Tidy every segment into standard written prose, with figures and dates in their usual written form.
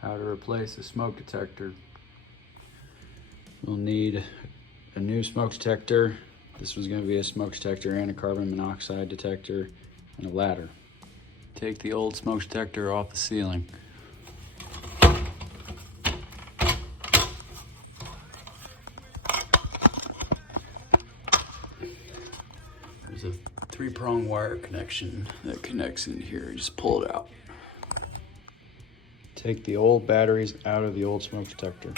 How to replace a smoke detector. We'll need a new smoke detector. This was going to be a smoke detector and a carbon monoxide detector and a ladder. Take the old smoke detector off the ceiling. There's a 3-prong wire connection that connects in here. Just pull it out. Take the old batteries out of the old smoke detector.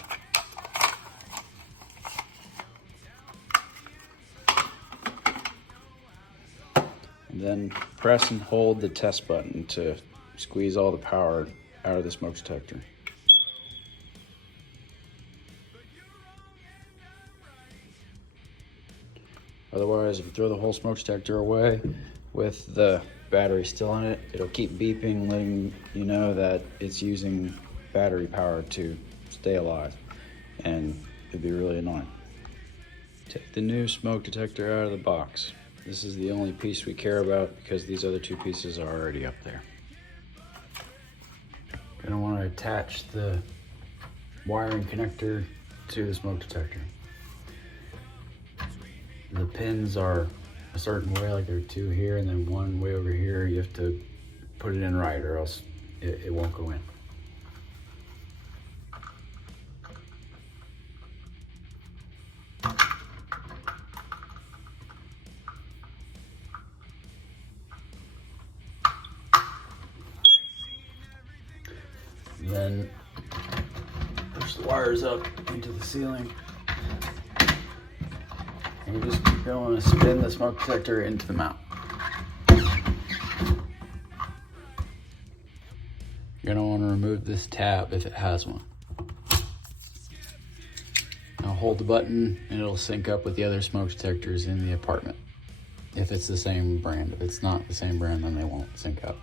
And then press and hold the test button to squeeze all the power out of the smoke detector. Otherwise, if you throw the whole smoke detector away with the battery still in it, it'll keep beeping, letting you know that it's using battery power to stay alive, and it'd be really annoying. Take the new smoke detector out of the box. This is the only piece we care about because these other 2 pieces are already up there. You're gonna want to attach the wiring connector to the smoke detector. The pins are a certain way, like there are 2 here and then 1 way over here. You have to put it in right or else it won't go in. Then push the wires up into the ceiling. And you're just going to spin the smoke detector into the mount. You're gonna want to remove this tab if it has one. Now hold the button and it'll sync up with the other smoke detectors in the apartment. If it's the same brand. If it's not the same brand, then they won't sync up.